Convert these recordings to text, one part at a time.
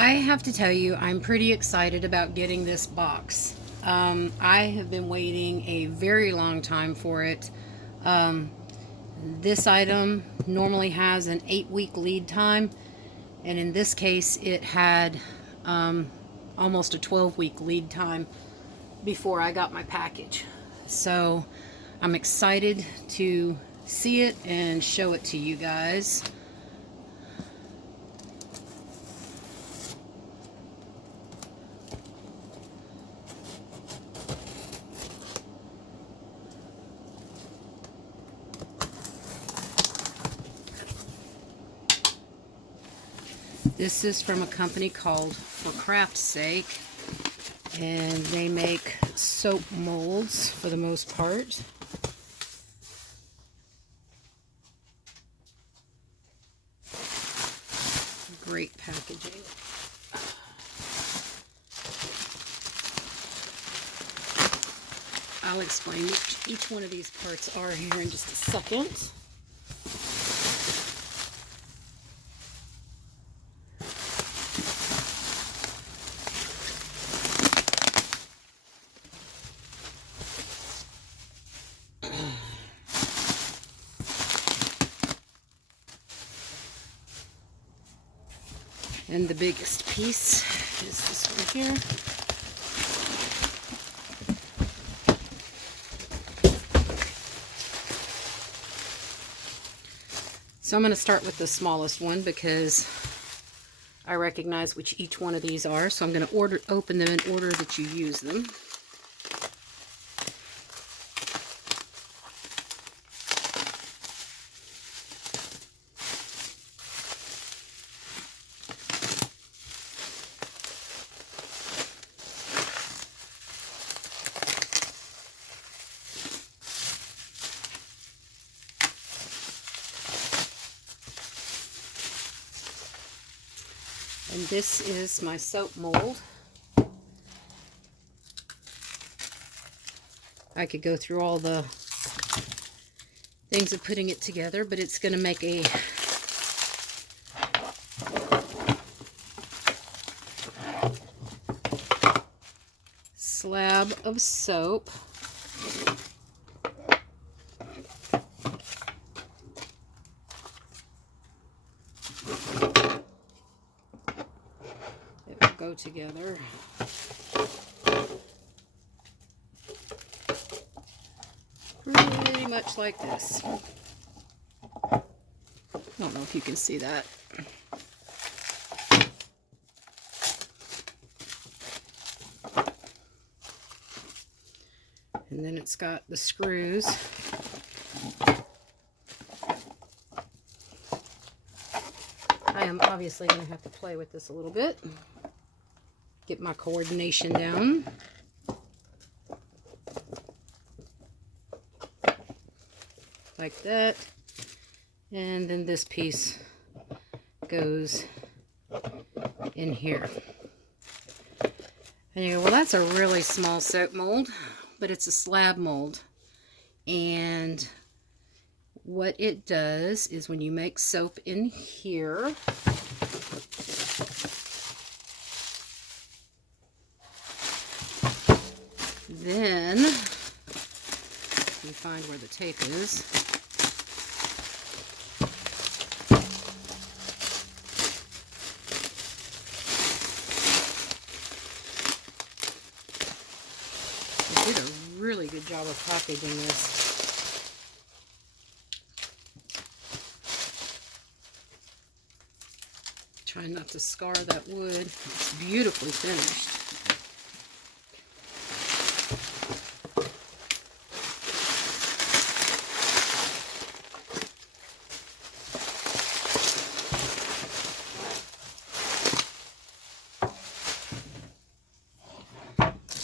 I have to tell you, I'm pretty excited about getting this box. I have been waiting a very long time for it. Um, this item normally has an 8-week lead time, and in this case, it had um, almost a 12-week lead time before I got my package. So I'm excited to see it and show it to you guys. This is from a company called For Craft's Sake, and they make soap molds for the most part. Great packaging. I'll explain what each one of these parts are here in just a second. And the biggest piece is this one here. So I'm going to start with the smallest one because I recognize which each one of these are. So I'm going to open them in order that you use them. And this is my soap mold. I could go through all the things of putting it together, but it's going to make a slab of soap. It will go together. Pretty much like this. I don't know if you can see that. And then it's got the screws. I am obviously going to have to play with this a little bit. Get my coordination down. Like that. And then this piece goes in here. And you go, well, that's a really small soap mold, but it's a slab mold. And what it does is when you make soap in here, then you find where the tape is. They did a really good job of packaging this. Trying not to scar that wood. It's beautifully finished.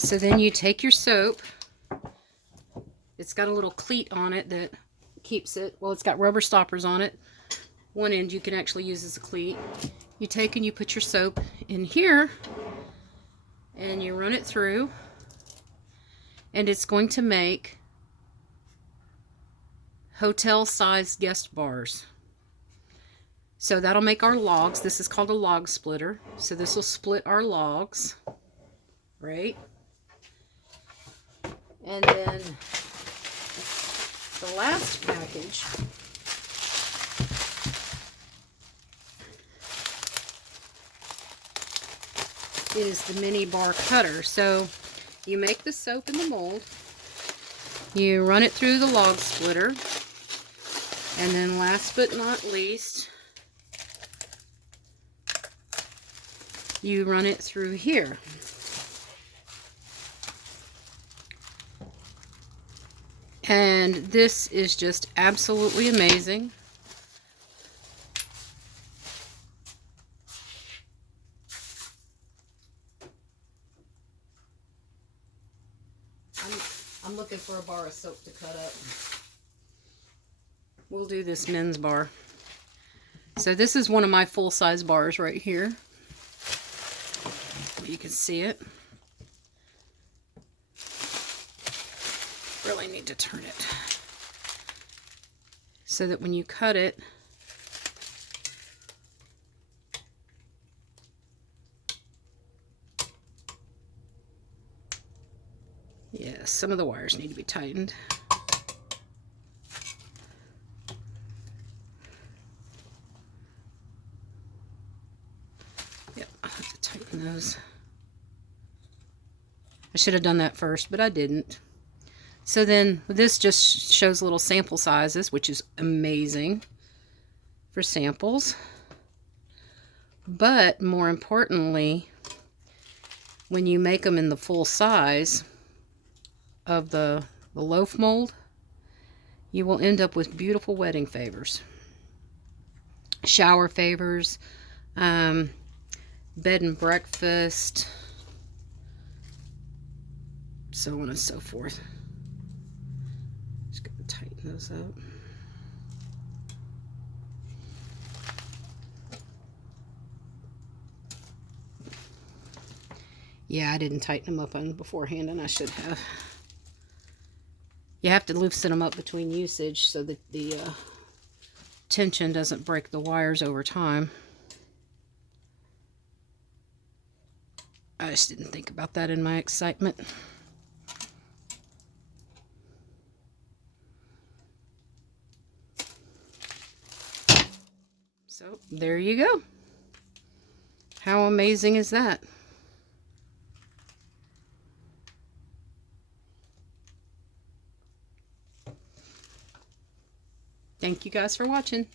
So then you take your soap. It's got a little cleat on it that keeps it. Well, it's got rubber stoppers on it. One end you can actually use as a cleat. You take and you put your soap in here and you run it through, and it's going to make hotel-sized guest bars. So that'll make our logs. This is called a log splitter. So this will split our logs, right? And then the last package is the mini bar cutter. So you make the soap in the mold, you run it through the log splitter, and then last but not least, you run it through here. And this is just absolutely amazing. I'm looking for a bar of soap to cut up. We'll do this men's bar. So this is one of my full-size bars right here. You can see it. Really need to turn it so that when you cut it, yeah, some of the wires need to be tightened. Yep, I'll have to tighten those. I should have done that first, but I didn't. So then this just shows little sample sizes, which is amazing for samples. But more importantly, when you make them in the full size of the loaf mold, you will end up with beautiful wedding favors, shower favors, bed and breakfast, so on and so forth. Just gotta tighten those up. Yeah, I didn't tighten them up on beforehand, and I should have. You have to loosen them up between usage so that the tension doesn't break the wires over time. I just didn't think about that in my excitement. So there you go. How amazing is that? Thank you guys for watching.